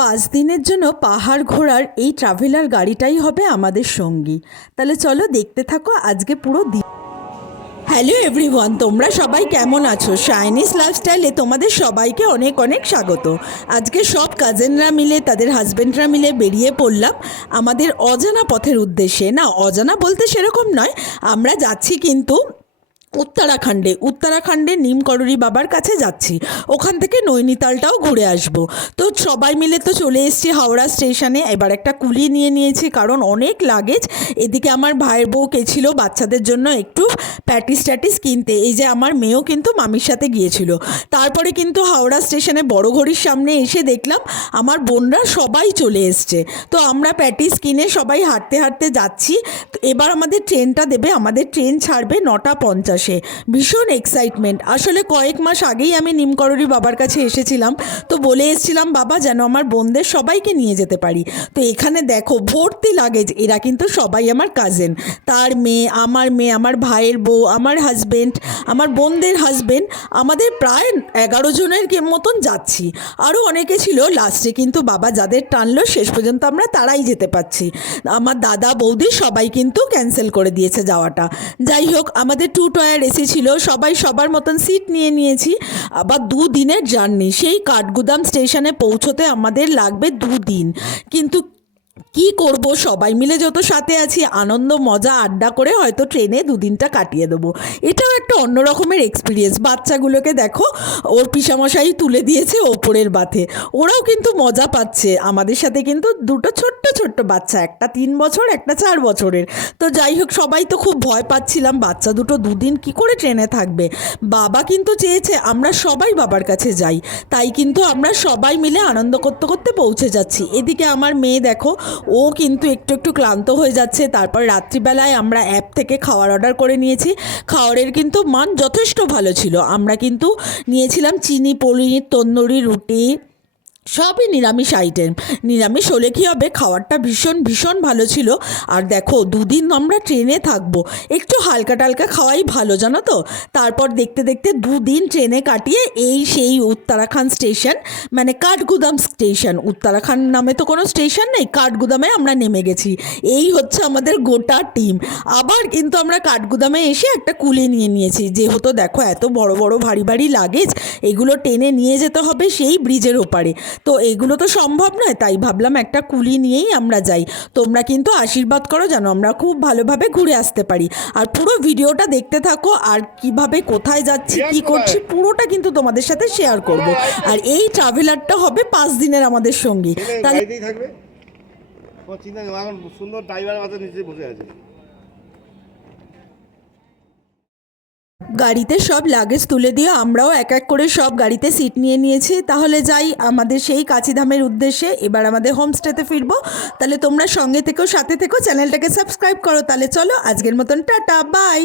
5 দিনের জন্য পাহাড় ঘোরার এই ট্রাভেলার গাড়িটাই হবে আমাদের সঙ্গী। তাহলে চলো দেখতে থাকো আজকে পুরো দিন। হ্যালো এভরিওয়ান, তোমরা সবাই কেমন আছো? শাইনিজ লাইফস্টাইলে তোমাদের সবাইকে অনেক অনেক স্বাগত। আজকে সব কাজিনরা মিলে তাদের হাজব্যান্ডরা মিলে বেরিয়ে পড়লাম আমাদের অজানা পথের উদ্দেশ্যে। না, অজানা বলতে সেরকম নয়, আমরা যাচ্ছি কিন্তু উত্তরাখণ্ডে নিমকরুরি বাবার কাছে যাচ্ছি। ওখান থেকে নৈনিতালটাও ঘুরে আসব। তো সবাই মিলে তো চলে এসেছি হাওড়া স্টেশনে। এবার একটা কুলি নিয়ে নিয়েছি কারণ অনেক লাগেজ। এদিকে আমার ভাইয়ের বউ গেছিল বাচ্চাদের জন্য একটু প্যাটিস কিনতে। এই যে আমার মেয়েও কিন্তু মামির সাথে গিয়েছিল। তারপরে কিন্তু হাওড়া স্টেশনে বড় ঘড়ির সামনে এসে দেখলাম আমার বোনরা সবাই চলে এসছে। তো আমরা প্যাটিস কিনে সবাই হাঁটতে হাঁটতে যাচ্ছি। তো এবার আমাদের ট্রেনটা দেবে, আমাদের ট্রেন ছাড়বে 9:50। ভীষণ এক্সাইটমেন্ট। আসলে কয়েক মাস আগেই আমি নিমকরুরি বাবার কাছে এসেছিলাম, তো বলে এসেছিলাম বাবা যেন আমার বোনদের সবাইকে নিয়ে যেতে পারি। তো এখানে দেখো ভর্তি লাগেজ। এরা কিন্তু সবাই আমার কাজিন, তার মেয়ে, আমার ভাইয়ের বউ, আমার হাজব্যান্ড, আমার বোনদের হাজব্যান্ড, আমাদের প্রায় 11 জনের মতন যাচ্ছি। আরও অনেকে ছিল, লাস্টে কিন্তু বাবা যাদের টানলো শেষ পর্যন্ত আমরা তারাই যেতে পারছি। আমার দাদা বৌদি সবাই কিন্তু ক্যান্সেল করে দিয়েছে যাওয়াটা। যাই হোক, আমাদের 2 টয়ার এসি ছিল, সবাই সবার মতন সিট নিয়ে নিয়েছি। আবার 2 দিনের জার্নি, সেই কাঠগুদাম স্টেশনে পৌঁছতে আমাদের লাগবে 2 দিন। কিন্তু কি করব, সবাই মিলে যত সাথে আছি আনন্দ মজা আড্ডা করে হয়তো ট্রেনে 2 দিনটা কাটিয়ে দেবো। এটাও একটা অন্য রকমের এক্সপিরিয়েন্স। বাচ্চাগুলোকে দেখো, ওর পিসামশাই তুলে দিয়েছে ওপরের বাথে, ওরাও কিন্তু মজা পাচ্ছে। আমাদের সাথে কিন্তু 2টো ছোট্ট বাচ্চা, একটা 3 বছর একটা 4 বছরের। তো যাই হোক, সবাই তো খুব ভয় পাচ্ছিলাম বাচ্চা দুটো 2 দিন কী করে ট্রেনে থাকবে। বাবা কিন্তু চেয়েছে আমরা সবাই বাবার কাছে যাই, তাই কিন্তু আমরা সবাই মিলে আনন্দ করতে করতে পৌঁছে যাচ্ছি। এদিকে আমার মেয়ে দেখো, ও কিন্তু একটু ক্লান্ত হয়ে যাচ্ছে। তারপর রাত্রিবেলায় আমরা অ্যাপ থেকে খাওয়ার অর্ডার করে নিয়েছি। খাওয়ারের কিন্তু মান যথেষ্ট ভালো ছিল। আমরা কিন্তু নিয়েছিলাম চিনি পনির, তন্দুরি রুটি, সবই নিরামিষ আইটেম। নিরামিষ হলে কী হবে, খাবারটা ভীষণ ভালো ছিল। আর দেখো 2 দিন আমরা ট্রেনে থাকবো, একটু হালকা টালকা খাওয়াই ভালো, জানো তো। তারপর দেখতে দেখতে 2 দিন ট্রেনে কাটিয়ে সেই উত্তরাখণ্ড স্টেশন, মানে কাঠগুদাম স্টেশন, উত্তরাখণ্ড নামে তো কোনো স্টেশন নেই, কাঠগুদামে আমরা নেমে গেছি। এই হচ্ছে আমাদের গোটা টিম। আবার কিন্তু আমরা কাঠগুদামে এসে একটা কুলি নিয়ে নিয়েছি, যেহেতু দেখো এত বড় ভারী লাগেজ, এগুলো টেনে নিয়ে যেতে হবে সেই ব্রিজের ওপারে। তো এগুলো তো সম্ভব নয়, তাই ভাবলাম একটা কুলি নিয়েই আমরা যাই। তোমরা কিন্তু আশীর্বাদ করো যেন আমরা খুব ভালোভাবে ঘুরে আসতে পারি। আর পুরো ভিডিওটা দেখতে থাকো, আর কিভাবে কোথায় যাচ্ছি কি করছি পুরোটা কিন্তু তোমাদের সাথে শেয়ার করব। আর এই ট্রাভেলারটা হবে 5 দিনের আমাদের সঙ্গী। তাহলে থাকবে সুন্দর ড্রাইভার মাথার নিচে বসে আছে। গাড়িতে সব লাগেজ তুলে দিয়ে আমরাও এক এক করে সব গাড়িতে সিট নিয়ে নিয়েছি। তাহলে যাই আমাদের সেই কাছিধামের উদ্দেশ্যে। এবার আমাদের হোমস্টেতে ফিরবো। তাহলে তোমরা সঙ্গে থেকো, সাথে থেকো, চ্যানেলটাকে সাবস্ক্রাইব করো। তাহলে চলো আজকের মতন টাটা, বাই।